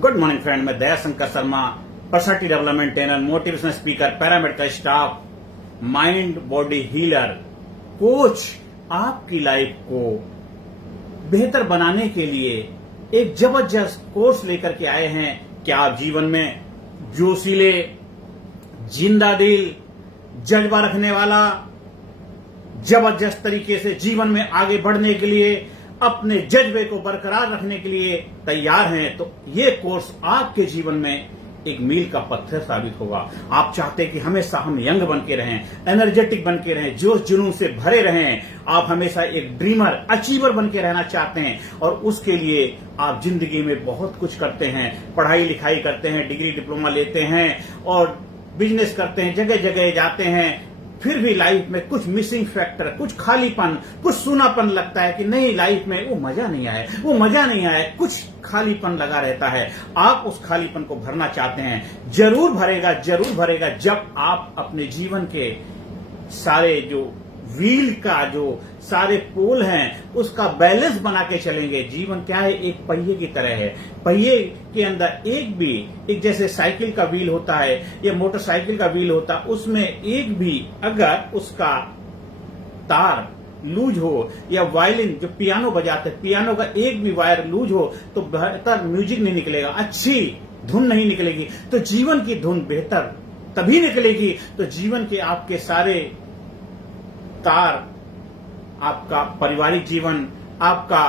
Good morning friend, मैं Daya Shankar Sharma, personality development trainer, motivational speaker, paramed का staff, mind body healer, coach आपकी life को बेहतर बनाने के लिए एक जबरदस्त कोर्स लेकर के आए हैं। क्या आप जीवन में जोशीले, जिंदा दिल, जज्बा रखने वाला, जबरदस्त तरीके से जीवन में आगे बढ़ने के लिए, अपने जज्बे को बरकरार रखने के लिए तैयार हैं? तो ये कोर्स आपके जीवन में एक मील का पत्थर साबित होगा। आप चाहते हैं कि हमेशा हम यंग बन के रहें, एनर्जेटिक बन के रहें, जोश जुनून से भरे रहें। आप हमेशा एक ड्रीमर, अचीवर बन के रहना चाहते हैं और उसके लिए आप जिंदगी में बहुत कुछ करते हैं, पढ़ाई लिखाई करते हैं, डिग्री डिप्लोमा लेते हैं और बिजनेस करते हैं, जगह जगह जाते हैं, फिर भी लाइफ में कुछ मिसिंग फैक्टर, कुछ खालीपन, कुछ सूनापन लगता है कि नहीं, लाइफ में वो मजा नहीं आया, वो मजा नहीं आया, कुछ खालीपन लगा रहता है। आप उस खालीपन को भरना चाहते हैं। जरूर भरेगा, जरूर भरेगा जब आप अपने जीवन के सारे जो व्हील का जो सारे पोल हैं उसका बैलेंस बना के चलेंगे। जीवन क्या है? एक पहिए की तरह है। पहिए के अंदर एक जैसे साइकिल का व्हील होता है या मोटरसाइकिल का व्हील होता है, उसमें एक भी अगर उसका तार लूज हो या वायलिन जो पियानो बजाते हैं, पियानो का एक भी वायर लूज हो तो बेहतर म्यूजिक नहीं निकलेगा, अच्छी धुन नहीं निकलेगी। तो जीवन की धुन बेहतर तभी निकलेगी तो जीवन के आपके सारे तार, आपका पारिवारिक जीवन, आपका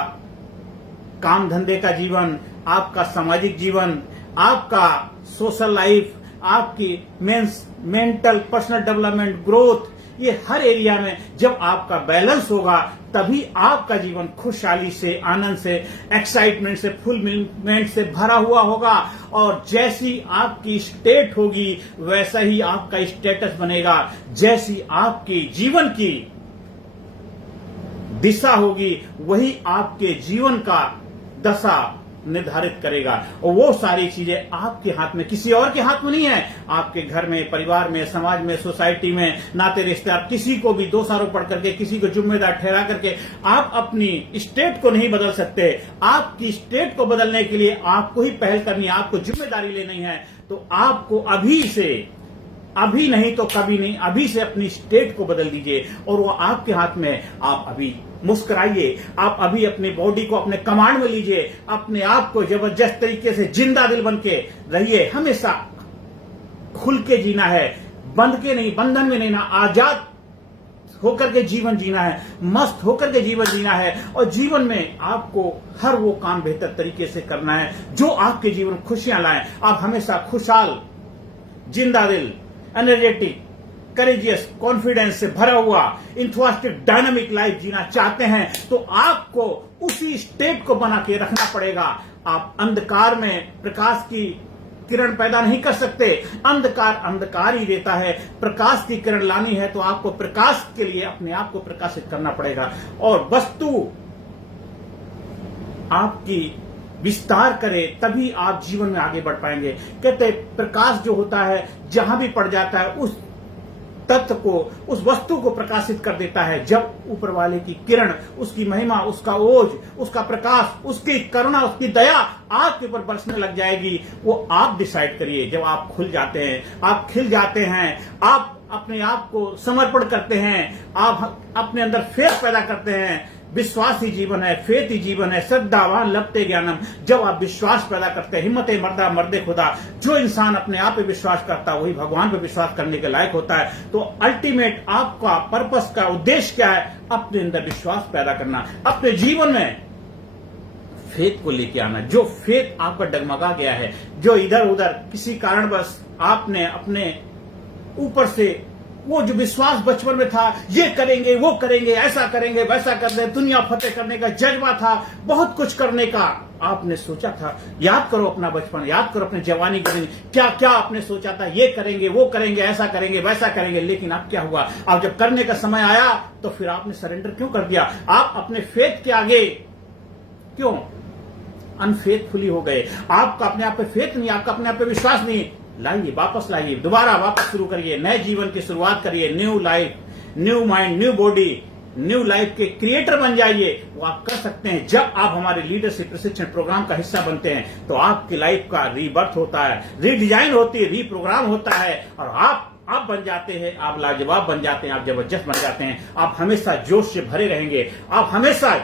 काम धंधे का जीवन, आपका सामाजिक जीवन, आपका सोशल लाइफ, आपकी मेंटल पर्सनल डेवलपमेंट, ग्रोथ, ये हर एरिया में जब आपका बैलेंस होगा तभी आपका जीवन खुशहाली से, आनंद से, एक्साइटमेंट से, फुलफिलमेंट से भरा हुआ होगा। और जैसी आपकी स्टेट होगी वैसा ही आपका स्टेटस बनेगा। जैसी आपकी जीवन की दिशा होगी वही आपके जीवन का दशा निर्धारित करेगा। और वो सारी चीजें आपके हाथ में, किसी और के हाथ में नहीं है। आपके घर में, परिवार में, समाज में, सोसाइटी में, नाते रिश्तेदार, किसी को भी दोषारोप पढ़ करके, किसी को जिम्मेदार ठहरा करके आप अपनी स्टेट को नहीं बदल सकते। आपकी स्टेट को बदलने के लिए आपको ही पहल करनी है, आपको जिम्मेदारी लेनी है। तो आपको अभी नहीं तो कभी नहीं, अभी से अपनी स्टेट को बदल दीजिए और वो आपके हाथ में। आप अभी मुस्कुराइए, आप अभी अपनी बॉडी को अपने कमांड में लीजिए, अपने आप को जबरदस्त तरीके से जिंदा दिल बन के रहिए। हमेशा खुल के जीना है, बंध के नहीं, बंधन में नहीं ना, आजाद होकर के जीवन जीना है, मस्त होकर के जीवन जीना है। और जीवन में आपको हर वो काम बेहतर तरीके से करना है जो आपके जीवन में खुशियां लाए। आप हमेशा खुशहाल, जिंदा दिल, एनर्जेटिक, करेजियस, कॉन्फिडेंस से भरा हुआ, इंथुसियास्टिक, डायनामिक लाइफ जीना चाहते हैं तो आपको उसी स्टेट को बना के रखना पड़ेगा। आप अंधकार में प्रकाश की किरण पैदा नहीं कर सकते। अंधकार ही देता है। प्रकाश की किरण लानी है तो आपको प्रकाश के लिए अपने आप को प्रकाशित करना पड़ेगा। और वस्तु आपकी विस्तार करे तभी आप जीवन में आगे बढ़ पाएंगे। कहते हैं प्रकाश जो होता है जहां भी पड़ जाता है उस तत्व को, उस वस्तु को प्रकाशित कर देता है। जब ऊपर वाले की किरण, उसकी महिमा, उसका ओज, उसका प्रकाश, उसकी करुणा, उसकी दया आपके ऊपर बरसने लग जाएगी। वो आप डिसाइड करिए। जब आप खुल जाते हैं, आप खिल जाते हैं, आप अपने आप को समर्पण करते हैं, आप अपने अंदर फेथ पैदा करते हैं। विश्वास ही जीवन है, फेथ ही जीवन है, श्रद्धावान लभते ज्ञानम। जब आप विश्वास पैदा करते हैं, हिम्मत मर्दा मर्दे खुदा, जो इंसान अपने आप पे विश्वास करता है वही भगवान पे विश्वास करने के लायक होता है। तो अल्टीमेट आपका पर्पस का उद्देश्य क्या है? अपने अंदर विश्वास पैदा करना, अपने जीवन में फेथ को लेके आना। जो फेथ आपका डगमगा गया है, जो इधर उधर किसी कारणवश आपने अपने ऊपर से वो जो विश्वास बचपन में था, ये करेंगे, वो करेंगे, ऐसा करेंगे, वैसा कर दे, दुनिया फतेह करने का जज्बा था, बहुत कुछ करने का आपने सोचा था। याद करो अपना बचपन, याद करो अपने जवानी के दिन, क्या क्या आपने सोचा था, ये करेंगे, वो करेंगे, ऐसा करेंगे, वैसा करेंगे। लेकिन अब क्या हुआ? अब जब करने का समय आया तो फिर आपने सरेंडर क्यों कर दिया? आप अपने फेथ के आगे क्यों अनफेथफुली हो गए? आपका अपने आप पे फेथ नहीं, आपका अपने आप पे विश्वास नहीं। लाइए, वापस लाइए, दोबारा वापस शुरू करिए, नए जीवन की शुरुआत करिए। New life, new mind, new body, new life के क्रिएटर बन जाइए, वो आप कर सकते हैं। जब आप हमारे लीडरशिप प्रशिक्षण प्रोग्राम का हिस्सा बनते हैं तो आपकी लाइफ का रीबर्थ होता है, रीडिजाइन होती है, रीप्रोग्राम होता है और आप बन जाते हैं, आप लाजवाब बन जाते हैं, आप जबरदस्त बन जाते हैं। आप हमेशा जोश से भरे रहेंगे, आप हमेशा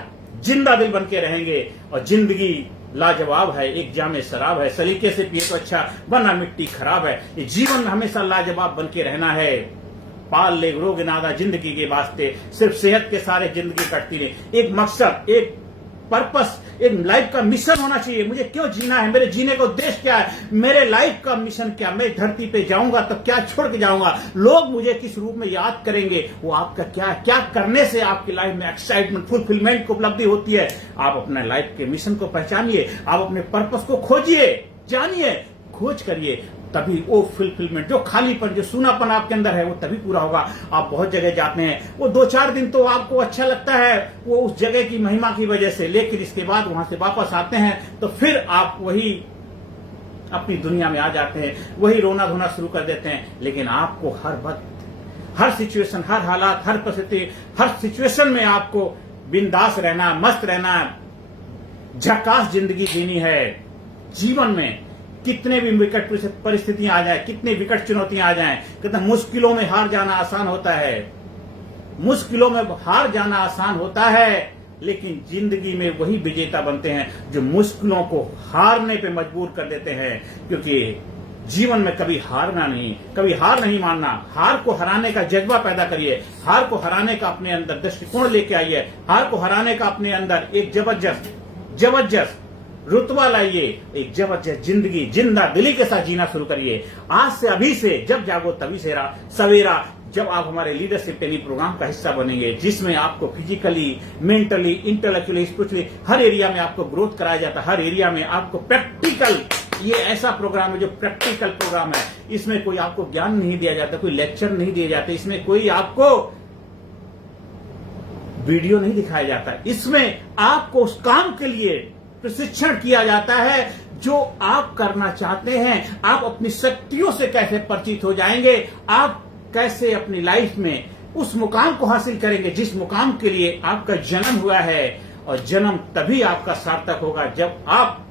जिंदा दिल बन के रहेंगे और जिंदगी लाजवाब है, एक जामे शराब है, सलीके से पिए तो अच्छा वरना मिट्टी खराब है। ये जीवन में हमेशा लाजवाब बन के रहना है। पाल ले रोग नादा जिंदगी के वास्ते, सिर्फ सेहत के सारे जिंदगी कटती नहीं। एक मकसद, एक पर्पस, एक लाइफ का मिशन होना चाहिए। मुझे क्यों जीना है, मेरे जीने का उद्देश्य क्या है, मेरे लाइफ का मिशन क्या, मैं धरती पे जाऊंगा तो क्या छोड़ के जाऊंगा, लोग मुझे किस रूप में याद करेंगे, वो आपका क्या क्या करने से आपकी लाइफ में एक्साइटमेंट, फुलफिलमेंट को उपलब्धि होती है। आप अपने लाइफ के मिशन को पहचानिए, आप अपने पर्पस को खोजिए, जानिए, खोज करिए, तभी वो फुलफिलमेंट, जो खालीपन, जो सूनापन आपके अंदर है वो तभी पूरा होगा। आप बहुत जगह जाते हैं, वो 2-4 दिन तो आपको अच्छा लगता है वो उस जगह की महिमा की वजह से, लेकिन इसके बाद वहां से वापस आते हैं तो फिर आप वही अपनी दुनिया में आ जाते हैं, वही रोना धोना शुरू कर देते हैं। लेकिन आपको हर वक्त, हर सिचुएशन, हर हालात, हर परिस्थिति, हर सिचुएशन में आपको बिंदास रहना, मस्त रहना, झकास जिंदगी जीनी है। जीवन में कितने भी विकट परिस्थितियां आ जाए, कितनी विकट चुनौतियां आ जाएं, कितना मुश्किलों में हार जाना आसान होता है, मुश्किलों में हार जाना आसान होता है, लेकिन जिंदगी में वही विजेता बनते हैं जो मुश्किलों को हारने पे मजबूर कर देते हैं। क्योंकि जीवन में कभी हारना नहीं, कभी हार नहीं मानना, हार को हराने का जज्बा पैदा करिए, हार को हराने का अपने अंदर दृष्टिकोण लेके आइए, हार को हराने का अपने अंदर एक जबरदस्त रुतबा लाइए, एक जबरदस्त जिंदगी जिंदा दिली के साथ जीना शुरू करिए। आज से, अभी से, जब जागो तभी सवेरा, जब आप हमारे लीडरशिप ट्रेनिंग प्रोग्राम का हिस्सा बनेंगे, जिसमें आपको फिजिकली, मेंटली, इंटेलेक्चुअली, स्पिरिचुअली हर एरिया में आपको ग्रोथ कराया जाता है, हर एरिया में आपको प्रैक्टिकल, ये ऐसा प्रोग्राम है जो प्रैक्टिकल प्रोग्राम है। इसमें कोई आपको ज्ञान नहीं दिया जाता, कोई लेक्चर नहीं दिए जाते, इसमें कोई आपको वीडियो नहीं दिखाया जाता, इसमें आपको उस काम के लिए प्रशिक्षण किया जाता है जो आप करना चाहते हैं। आप अपनी शक्तियों से कैसे परिचित हो जाएंगे, आप कैसे अपनी लाइफ में उस मुकाम को हासिल करेंगे जिस मुकाम के लिए आपका जन्म हुआ है। और जन्म तभी आपका सार्थक होगा जब आप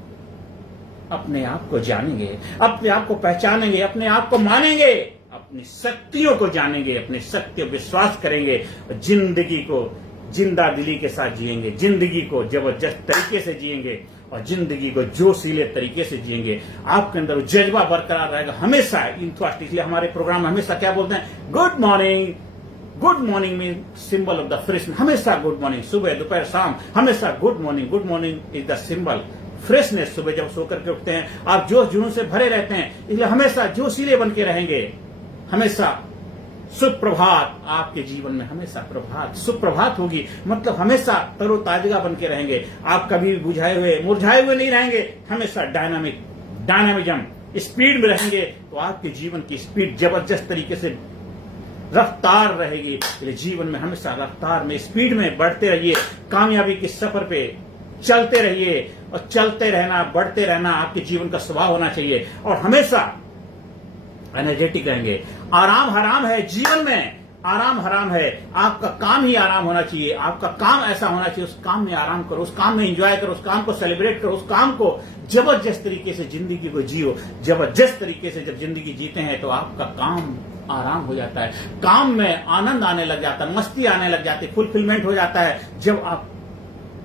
अपने आप को जानेंगे, अपने आप को पहचानेंगे, अपने आप को मानेंगे, अपनी शक्तियों को जानेंगे, अपनी शक्तियों विश्वास करेंगे, जिंदगी को जिंदा दिली के साथ जिएंगे, जिंदगी को जबरदस्त तरीके से जिएंगे और जिंदगी को जोशीले तरीके से जिएंगे। आपके अंदर जज्बा बरकरार रहेगा हमेशा। इसलिए हमारे प्रोग्राम में हमेशा क्या बोलते हैं, good morning. Good morning mean symbol of the freshness, हमेशा गुड मॉर्निंग, सुबह दोपहर शाम हमेशा good morning. Good morning is the symbol freshness. सुबह जब सोकर के उठते हैं आप जोश जुनून से भरे रहते हैं, इसलिए हमेशा जोशीले बन के रहेंगे, हमेशा सुप्रभात। आपके जीवन में हमेशा प्रभात, सुप्रभात होगी, मतलब हमेशा तरोताजा बन के रहेंगे। आप कभी भी बुझाए हुए, मुरझाए हुए नहीं रहेंगे, हमेशा डायनामिज्म, स्पीड में रहेंगे। तो आपके जीवन की स्पीड जबरदस्त तरीके से रफ्तार रहेगी। इसलिए जीवन में हमेशा रफ्तार में, स्पीड में बढ़ते रहिए, कामयाबी के सफर पे चलते रहिए और चलते रहना, बढ़ते रहना आपके जीवन का स्वभाव होना चाहिए। और हमेशा एनर्जेटिक रहेंगे। आराम हराम है, जीवन में आराम हराम है। आपका काम ही आराम होना चाहिए, आपका काम ऐसा होना चाहिए, उस काम में आराम करो, उस काम में एंजॉय करो, उस काम को सेलिब्रेट करो, उस काम को जबरदस्त तरीके से जिंदगी को जियो। जबरदस्त तरीके से जब जिंदगी जीते हैं तो आपका काम आराम हो जाता है, काम में आनंद आने लग जाता है, मस्ती आने लग जाती है, फुलफिलमेंट हो जाता है। जब आप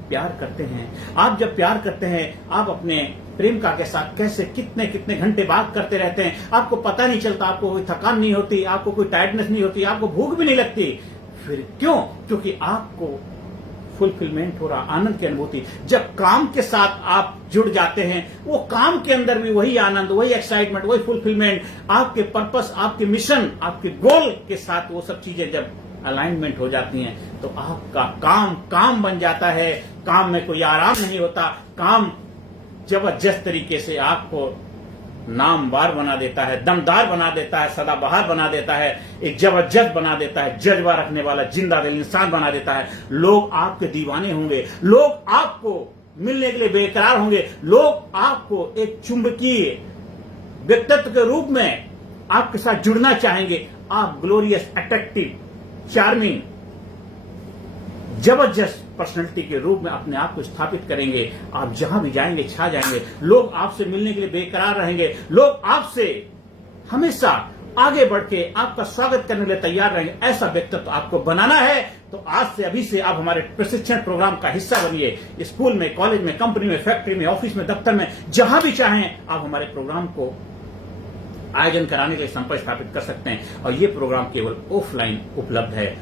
प्यार करते हैं, आप जब प्यार करते हैं, आप अपने प्रेमिका के साथ कैसे कितने कितने घंटे बात करते रहते हैं, आपको पता नहीं चलता, आपको कोई थकान नहीं होती, आपको कोई टायर्डनेस नहीं होती, आपको भूख भी नहीं लगती। फिर क्यों? क्योंकि आपको फुलफिलमेंट हो रहा, आनंद की अनुभूति। जब काम के साथ आप जुड़ जाते हैं, वो काम के अंदर भी वही आनंद, वही एक्साइटमेंट, वही फुलफिलमेंट, आपके पर्पस, आपके मिशन, आपके गोल के साथ वो सब चीजें जब अलाइनमेंट हो जाती हैं तो आपका काम बन जाता है। काम में कोई आराम नहीं होता, काम जबरदस्त तरीके से आपको नामवार बना देता है, दमदार बना देता है, सदाबहार बना देता है, एक जबरदस्त बना देता है, जज्बा रखने वाला जिंदा दिल इंसान बना देता है। लोग आपके दीवाने होंगे, लोग आपको मिलने के लिए बेकरार होंगे, लोग आपको एक चुंबकीय व्यक्तित्व के रूप में आपके साथ जुड़ना चाहेंगे। आप ग्लोरियस, अट्रैक्टिव, चार्मिंग, जबरदस्त पर्सनैलिटी के रूप में अपने आप को स्थापित करेंगे। आप जहां भी जाएंगे छा जाएंगे। लोग आपसे मिलने के लिए बेकरार रहेंगे। लोग आपसे हमेशा आगे बढ़ के आपका स्वागत करने के लिए तैयार रहेंगे। ऐसा व्यक्तित्व आपको बनाना है तो आज से अभी से आप हमारे प्रशिक्षण प्रोग्राम का हिस्सा बनिए। स्कूल में, कॉलेज में, कंपनी में, फैक्ट्री में, ऑफिस में, दफ्तर में, जहां भी चाहें आप हमारे प्रोग्राम को आयोजन कराने के लिए संपर्क स्थापित कर सकते हैं। और ये प्रोग्राम केवल ऑफलाइन उपलब्ध है,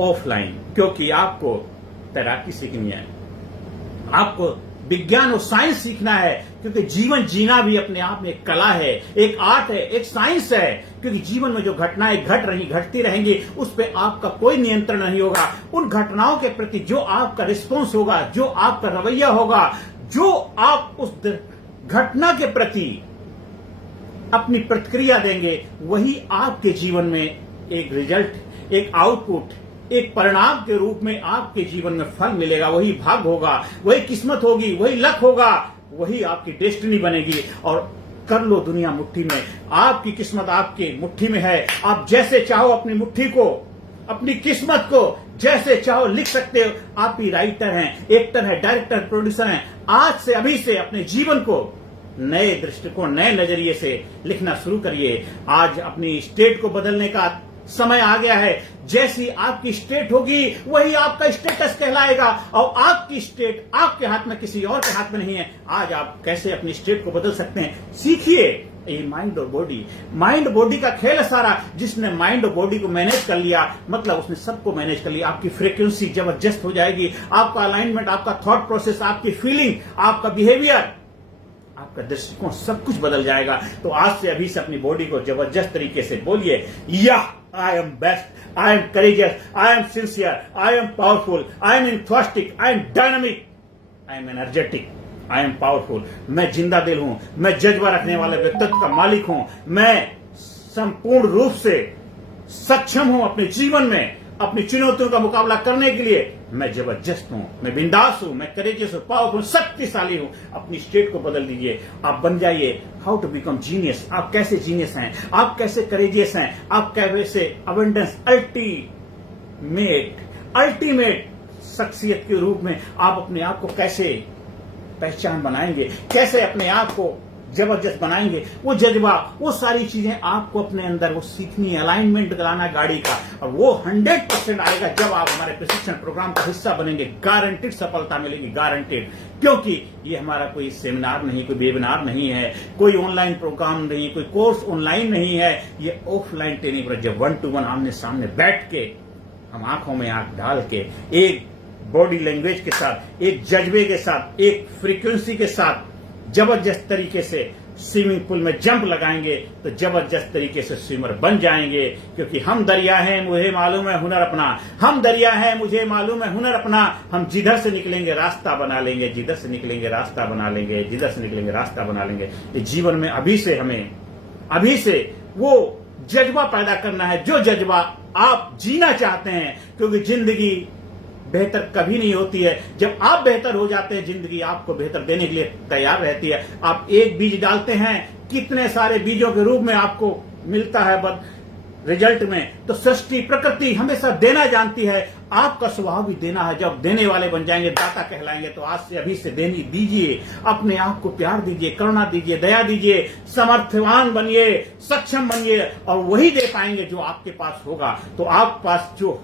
ऑफलाइन, क्योंकि आपको तैराकी सीखनी है, आपको विज्ञान और साइंस सीखना है, क्योंकि जीवन जीना भी अपने आप में एक कला है, एक आर्ट है, एक साइंस है। क्योंकि जीवन में जो घटनाएं घटती रहेंगी उस पर आपका कोई नियंत्रण नहीं होगा। उन घटनाओं के प्रति जो आपका रिस्पॉन्स होगा, जो आपका रवैया होगा, जो आप उस घटना के प्रति अपनी प्रतिक्रिया देंगे, वही आपके जीवन में एक रिजल्ट, एक आउटपुट, एक परिणाम के रूप में आपके जीवन में फल मिलेगा। वही भाग्य होगा, वही किस्मत होगी, वही लक होगा, वही आपकी डेस्टिनी बनेगी। और कर लो दुनिया मुट्ठी में, आपकी किस्मत आपकी मुट्ठी में है। आप जैसे चाहो अपनी मुट्ठी को, अपनी किस्मत को जैसे चाहो लिख सकते हो। आप ही राइटर हैं, एक्टर हैं, डायरेक्टर, प्रोड्यूसर हैं। आज से अभी से अपने जीवन को नए दृष्टिकोण, नए नजरिए से लिखना शुरू करिए। आज अपनी स्टेट को बदलने का समय आ गया है। जैसी आपकी स्टेट होगी वही आपका स्टेटस कहलाएगा। और आपकी स्टेट आपके हाथ में, किसी और के हाथ में नहीं है। आज आप कैसे अपनी स्टेट को बदल सकते हैं सीखिए। ये माइंड और बॉडी का खेल है सारा। जिसने माइंड और बॉडी को मैनेज कर लिया, मतलब उसने सबको मैनेज कर लिया। आपकी फ्रीक्वेंसी जबरदस्त हो जाएगी। आपका अलाइनमेंट, आपका थॉट प्रोसेस, आपकी फीलिंग, आपका बिहेवियर, आपका दृष्टिकोण, सब कुछ बदल जाएगा। तो आज से अभी से अपनी बॉडी को जबरदस्त तरीके से बोलिए, या I am best, I am courageous, I am sincere, I am powerful, I am enthusiastic, I am dynamic, I am energetic, I am powerful. मैं जिंदा दिल हूं, मैं जज्बा रखने वाले व्यक्तित्व का मालिक हूं, मैं संपूर्ण रूप से सक्षम हूं अपने जीवन में अपनी चुनौतियों का मुकाबला करने के लिए। मैं जबरदस्त हूं, मैं बिंदास हूं, मैं करेजियस हूं, पावरफुल, शक्तिशाली हूं। अपनी स्टेट को बदल दीजिए। आप बन जाइए हाउ टू बिकम जीनियस। आप कैसे जीनियस हैं, आप कैसे करेजियस हैं, आप कैसे अबंडेंस, अल्टीमेट शख्सियत के रूप में आप अपने आप को कैसे पहचान बनाएंगे, कैसे अपने आप को जबरदस्त बनाएंगे। वो जज्बा, वो सारी चीजें आपको अपने अंदर वो सीखनी है। अलाइनमेंट कराना है गाड़ी का, और वो 100% आएगा जब आप हमारे प्रशिक्षण प्रोग्राम का हिस्सा बनेंगे। गारंटेड सफलता मिलेगी, गारंटेड। क्योंकि ये हमारा कोई सेमिनार नहीं, कोई वेबिनार नहीं है, कोई ऑनलाइन प्रोग्राम नहीं, कोई कोर्स ऑनलाइन नहीं है। ये ऑफलाइन ट्रेनिंग पर जब 1-to-1 आमने सामने बैठ के हम आंखों में आंख डाल के एक बॉडी लैंग्वेज के साथ, एक जज्बे के साथ, एक फ्रीक्वेंसी के साथ जबरदस्त तरीके से स्विमिंग पूल में जंप लगाएंगे तो जबरदस्त तरीके से स्विमर बन जाएंगे। क्योंकि हम दरिया हैं, मुझे मालूम है हुनर अपना। हम दरिया हैं, मुझे मालूम है हुनर अपना। हम जिधर से निकलेंगे रास्ता बना लेंगे, जिधर से निकलेंगे रास्ता बना लेंगे, जिधर से निकलेंगे रास्ता बना लेंगे। ये जीवन में अभी से वो जज्बा पैदा करना है, जो जज्बा आप जीना चाहते हैं। क्योंकि जिंदगी बेहतर कभी नहीं होती है। जब आप बेहतर हो जाते हैं, जिंदगी आपको बेहतर देने के लिए तैयार रहती है। आप एक बीज डालते हैं, कितने सारे बीजों के रूप में आपको मिलता है रिजल्ट में। तो सृष्टि, प्रकृति हमेशा देना जानती है। आपका स्वभाव भी देना है। जब देने वाले बन जाएंगे, दाता कहलाएंगे। तो आज से अभी से देनी दीजिए, अपने आप को प्यार दीजिए, करुणा दीजिए, दया दीजिए, समर्थवान बनिए, सक्षम बनिए, और वही दे पाएंगे जो आपके पास होगा। तो आपके पास जो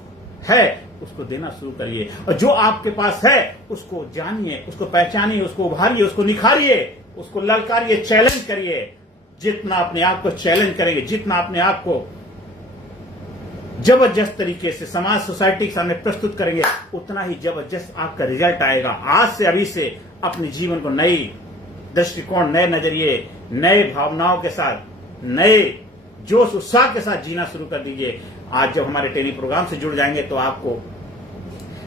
है उसको देना शुरू करिए, और जो आपके पास है उसको जानिए, उसको पहचानिए, उसको उभारिए, उसको निखारिए, उसको ललकारिए, चैलेंज करिए। जितना अपने आप को चैलेंज करेंगे, जितना अपने आप को जबरदस्त तरीके से समाज, सोसाइटी के सामने प्रस्तुत करेंगे, उतना ही जबरदस्त आपका रिजल्ट आएगा। आज से अभी से अपने जीवन को नई दृष्टिकोण, नए नजरिए, नए भावनाओं के साथ, नए जोश उत्साह के साथ जीना शुरू कर दीजिए। आज जब हमारे ट्रेनिंग प्रोग्राम से जुड़ जाएंगे तो आपको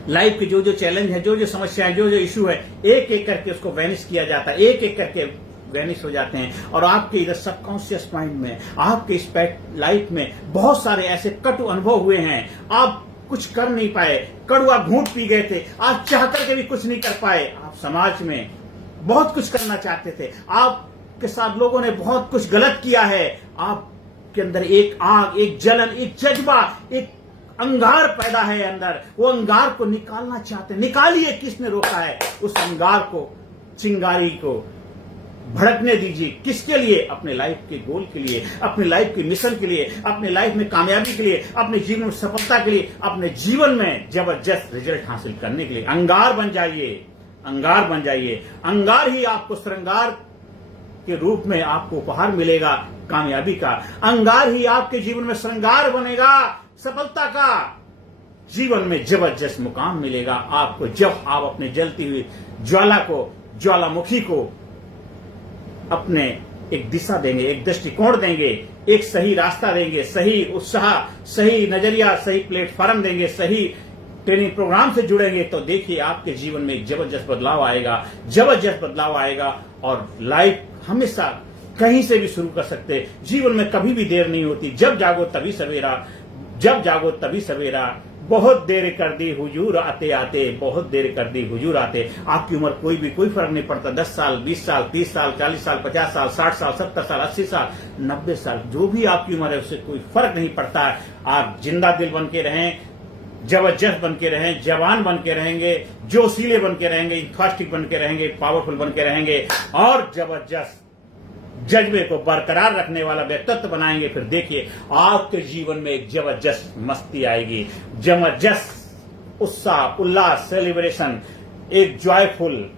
लाइफ के जो जो चैलेंज है, जो जो समस्याएं, जो जो इशू है, एक एक करके उसको वैनिश किया जाता है, एक एक करके वैनिश हो जाते हैं। और आपके इधर सबकॉन्शियस माइंड में, आपके इस लाइफ में बहुत सारे ऐसे कटु अनुभव हुए हैं। आप कुछ कर नहीं पाए, कड़वा घूंट पी गए थे, आप चाह करके भी कुछ नहीं कर पाए। आप समाज में बहुत कुछ करना चाहते थे, आपके साथ लोगों ने बहुत कुछ गलत किया है। आपके अंदर एक आग, एक जलन, एक जज्बा, एक अंगार पैदा है अंदर, वो अंगार को निकालना चाहते हैं। निकालिए, किसने रोका है? उस अंगार को, चिंगारी को भड़कने दीजिए। किसके लिए? अपने लाइफ के गोल के लिए, अपने लाइफ के मिशन के लिए, अपने लाइफ में कामयाबी के लिए, अपने जीवन में सफलता के लिए, अपने जीवन में जबरदस्त रिजल्ट हासिल करने के लिए। अंगार बन जाइए, अंगार बन जाइए। अंगार ही आपको श्रृंगार के रूप में आपको उपहार मिलेगा कामयाबी का। अंगार ही आपके जीवन में श्रृंगार बनेगा सफलता का। जीवन में जबरदस्त मुकाम मिलेगा आपको जब आप अपने जलती हुई ज्वाला को, ज्वालामुखी को अपने एक दिशा देंगे, एक दृष्टिकोण देंगे, एक सही रास्ता देंगे, सही उत्साह, सही नजरिया, सही प्लेटफॉर्म देंगे, सही ट्रेनिंग प्रोग्राम से जुड़ेंगे, तो देखिए आपके जीवन में एक जबरदस्त बदलाव आएगा, जबरदस्त बदलाव आएगा। और लाइफ हमेशा कहीं से भी शुरू कर सकते। जीवन में कभी भी देर नहीं होती। जब जागो तभी सवेरा, जब जागो तभी सवेरा। बहुत देर कर दी हुजूर आते आते, बहुत देर कर दी हुजूर आते। आपकी उम्र कोई फर्क नहीं पड़ता। 10 साल, 20 साल, 30 साल, 40 साल, 50 साल, 60 साल, 70 साल, 80 साल, 90 साल, जो भी आपकी उम्र है उससे कोई फर्क नहीं पड़ता। आप जिंदा दिल बन के रहें, जबरदस्त बन के रहें, जवान बन के रहेंगे, जोशीले बन के रहेंगे, इंथॉस्टिक बन के रहेंगे, पावरफुल बन के रहेंगे और जबरदस्त जज्बे को बरकरार रखने वाला व्यक्तित्व बनाएंगे। फिर देखिए आपके जीवन में एक जबरदस्त मस्ती आएगी, जबरदस्त उत्साह, उल्लास, सेलिब्रेशन, एक जॉयफुल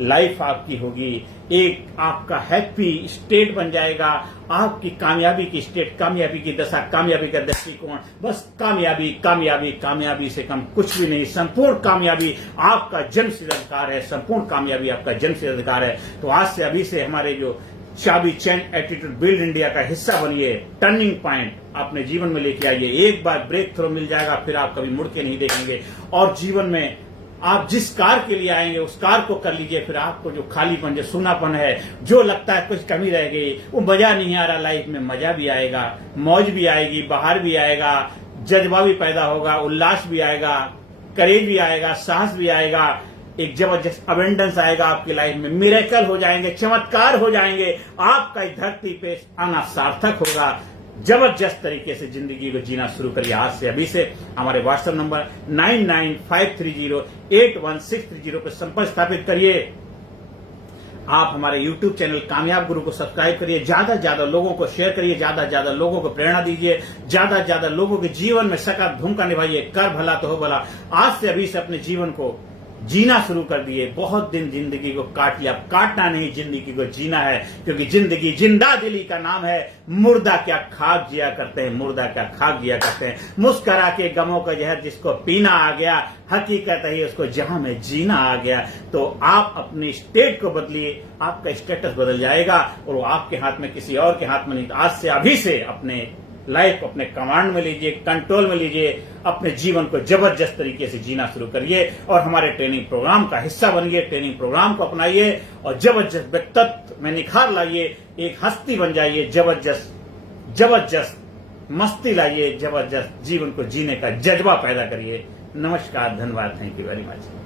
लाइफ आपकी होगी। एक आपका हैप्पी स्टेट बन जाएगा। आपकी कामयाबी की स्टेट, कामयाबी की दशा, कामयाबी का दृष्टिकोण, बस कामयाबी, कामयाबी, कामयाबी से कम कुछ भी नहीं। संपूर्ण कामयाबी आपका जन्मसिद्ध अधिकार है, संपूर्ण कामयाबी आपका जन्मसिद्ध अधिकार है। तो आज से, अभी से हमारे जो चाबी चेंज एटीट्यूड बिल्ड इंडिया का हिस्सा बनिए। टर्निंग पॉइंट अपने जीवन में लेके आइए। एक बार ब्रेक थ्रू मिल जाएगा, फिर आप कभी मुड़ के नहीं देखेंगे। और जीवन में आप जिस कार के लिए आएंगे उस कार को कर लीजिए। फिर आपको जो खालीपन, जो सूनापन है, जो लगता है कुछ कमी रह गई, वो मजा नहीं आ रहा लाइफ में, मजा भी आएगा, मौज भी आएगी, बाहर भी आएगा, जज्बा भी पैदा होगा, उल्लास भी आएगा, करेज भी आएगा, साहस भी आएगा, एक जबरदस्त अबेंडेंस आएगा आपकी लाइफ में। मिरेकल हो जाएंगे, चमत्कार हो जाएंगे। आपका इस धरती पे आना सार्थक होगा। जबरदस्त तरीके से जिंदगी को जीना शुरू करिए आज से, अभी से। हमारे व्हाट्सएप नंबर 9953081630 पर संपर्क स्थापित करिए। आप हमारे YouTube चैनल कामयाब गुरु को सब्सक्राइब करिए। ज्यादा से ज्यादा लोगों को शेयर करिए, ज्यादा से ज्यादा लोगों को प्रेरणा दीजिए, ज्यादा से ज्यादा लोगों के जीवन में सकारात्मक भूमिका निभाइए। कर भला तो हो भला। आज से, अभी से अपने जीवन को जीना शुरू कर दिए। बहुत दिन जिंदगी को काट लिया, काटना नहीं, जिंदगी को जीना है। क्योंकि जिंदगी जिंदा दिली का नाम है। मुर्दा क्या खाक जिया करते हैं, मुर्दा क्या खाक जिया करते हैं। मुस्करा के गमों का जहर जिसको पीना आ गया, हकीकत है उसको जहां में जीना आ गया। तो आप अपनी स्टेट को बदलिए, आपका स्टेटस बदल जाएगा और वो आपके हाथ में, किसी और के हाथ में नहीं। आज से, अभी से अपने लाइफ को अपने कमांड में लीजिए, कंट्रोल में लीजिए। अपने जीवन को जबरदस्त तरीके से जीना शुरू करिए और हमारे ट्रेनिंग प्रोग्राम का हिस्सा बनिए। ट्रेनिंग प्रोग्राम को अपनाइए और जबरदस्त व्यक्तित्व में निखार लाइए। एक हस्ती बन जाइए, जबरदस्त मस्ती लाइए, जबरदस्त जीवन को जीने का जज्बा पैदा करिए। नमस्कार, धन्यवाद, थैंक यू वेरी मच।